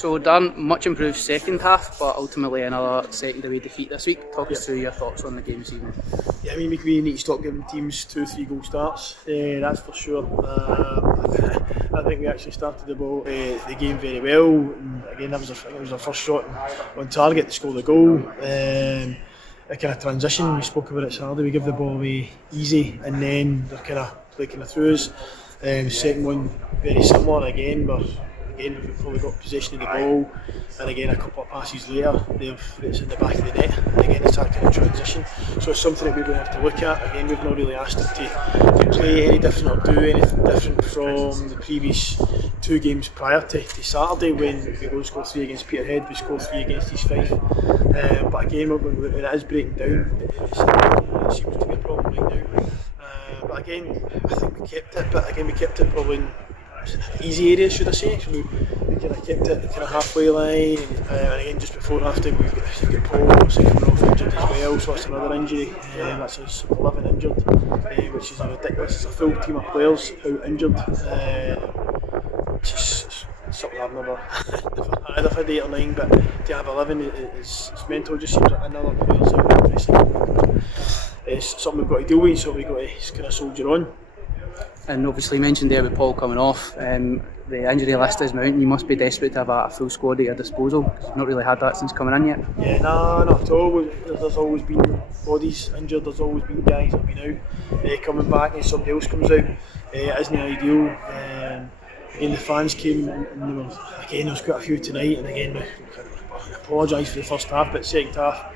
So Darren, much improved second half, but ultimately another second away defeat this week. Talk us through your thoughts on the game this evening. Yeah, I mean, we need to stop giving teams 2-3 goal starts, that's for sure. I think we actually started the game very well, and again that was our first shot on target to score the goal. A kind of transition, we spoke about it Saturday, we give the ball away easy and then they're kind of through us. Second one very similar again, but again we've probably got possession of the ball, and again a couple of passes later it's in the back of the net, and again it's that kind of transition. So it's something that we're going to have to look at. Again, we've not really asked them to play any different or do anything different from the previous 2 games prior to Saturday, when we go and score 3 against Peterhead, we score 3 against East Fife. But again, when it is breaking down, it seems to be a problem right now. But again, I think we kept it, probably in easy areas, should I say. So we kind of kept it kind of halfway line, and again just before half time we've got Paul coming off injured as well, so that's another injury. That's us 11 injured, which is ridiculous. It's a full team of players out injured. It's something I've never had. I've had 8 or 9, but to have 11 is mental. It just seems like another player's out every single week. It's something we've got to deal with, so we've got to kind of soldier on. And obviously you mentioned there with Paul coming off, the injury list is mounting. You must be desperate to have a full squad at your disposal, because you've not really had that since coming in yet. Yeah, nah, not at all. There's always been bodies injured, there's always been guys that have been out coming back and somebody else comes out. It isn't ideal. Again, the fans came and there was quite a few tonight, and again I apologise for the first half, but second half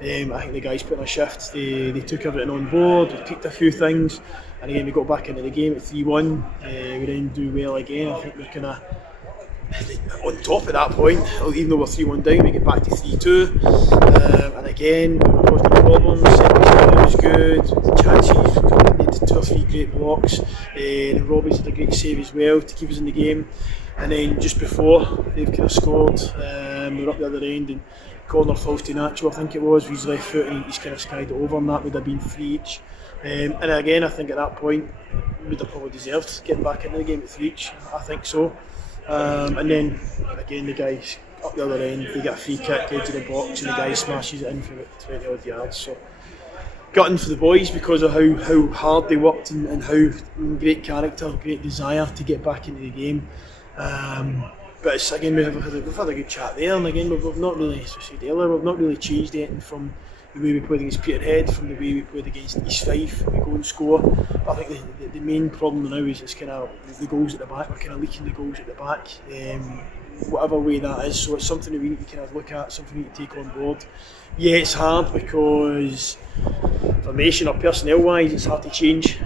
I think the guys put in a shift. They took everything on board, we picked a few things, and again we got back into the game at 3-1. We didn't do well again. I think we're kind of on top at that point, even though we're 3-1 down, we get back to 3-2, and again we were causing problems. Second was good, the chances, we needed 2 or 3 great blocks, and Robbie's had a great save as well to keep us in the game. And then just before they've kind of scored, we were up the other end, and corner falls to Nacho, I think it was, with his left foot, and he's kind of skied it over, and that would have been 3 each. And again, I think at that point we would have probably deserved getting back into the game at 3 each. I think so. And then again, the guys up the other end, they get a free kick edge of the box, and the guy smashes it in from about 20 odd yards. So gutting for the boys because of how hard they worked, and how great character, great desire to get back into the game. But it's, again, we've had a good chat there, and again we've not really, as we said earlier, we've not really changed anything from the way we played against Peterhead, from the way we played against East Fife. We go and score. But I think the main problem now is it's kind of the goals at the back. We're kind of leaking the goals at the back, whatever way that is. So it's something that we need to kind of look at, something we need to take on board. Yeah, it's hard because formation or personnel wise, it's hard to change.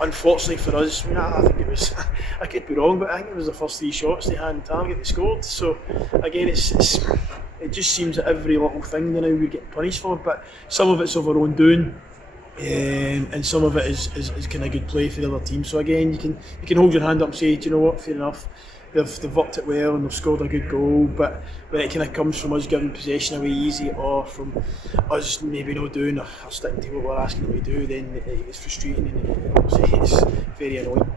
Unfortunately for us, I think it was, I could be wrong, but I think it was the first 3 shots they had on target they scored. So again, it just seems that every little thing now we get punished for, but some of it's of our own doing, and some of it is kind of good play for the other team. So again, you can hold your hand up and say, do you know what, fair enough. They've worked it well and they've scored a good goal, but when it kind of comes from us giving possession away easy, or from us maybe not doing or sticking to what we're asking them to do, then it's frustrating, and obviously it's very annoying.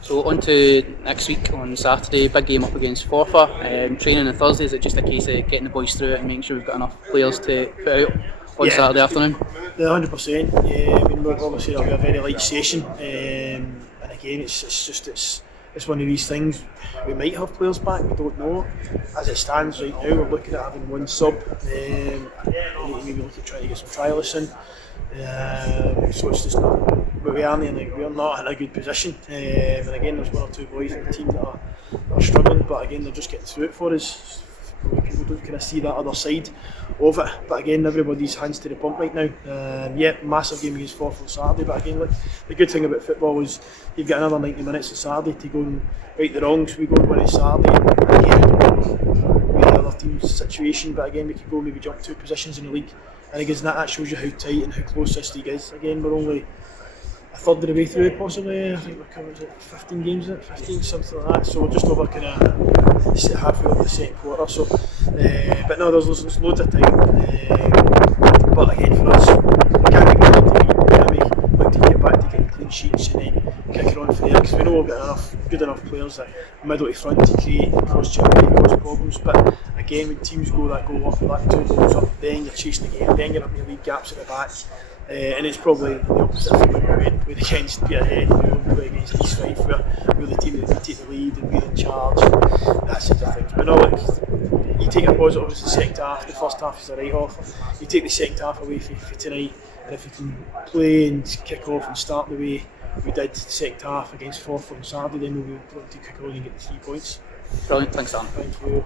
So on to next week on Saturday, big game up against Forfar. Training on Thursday, is it just a case of getting the boys through it and making sure we've got enough players to put out on Saturday afternoon? Yeah, 100%. Yeah, I mean, obviously it'll be a very light session, and again it's one of these things. We might have players back, we don't know. As it stands right now, we're looking at having 1 sub. Maybe look at trying to get some trialists in. So it's just not, but we are not in a good position. And again, there's 1 or 2 boys in the team that are struggling, but again, they're just getting through it for us. People don't kind of see that other side of it, but again, everybody's hands to the pump right now. Massive game against Forfar on Saturday, but again, look, the good thing about football is you've got another 90 minutes on Saturday to go and right the wrongs. We go and win on Saturday, and again, I don't know the other team's situation, but again, we could go maybe jump 2 positions in the league, and again, that shows you how tight and how close this league is. Again, we're only a third of the way through, possibly. I think we're coming to 15 games in it, 15, something like that. So we're just over kind of halfway over the second quarter. So, but no, there's loads of time. But again, for us, we can't make look to get back to getting clean sheets and then kick it on from there, because we know know we've got good enough players that middle to front to create cause problems. But again, when teams go that goal up, that 2 goals up, then you're chasing the game, then you're up your league gaps at the back. And it's probably the opposite from when we went against Peterhead, we play against East Fife, where we're the team that take the lead and we're in charge, that sort of things. But no, look, you take a positive as the second half, the first half is a write-off. You take the second half away for tonight, and if you can play and kick off and start the way we did the second half against Forfar on Saturday, then we'll be able to kick on and get the 3 points. Brilliant, thanks Dan. Thank you.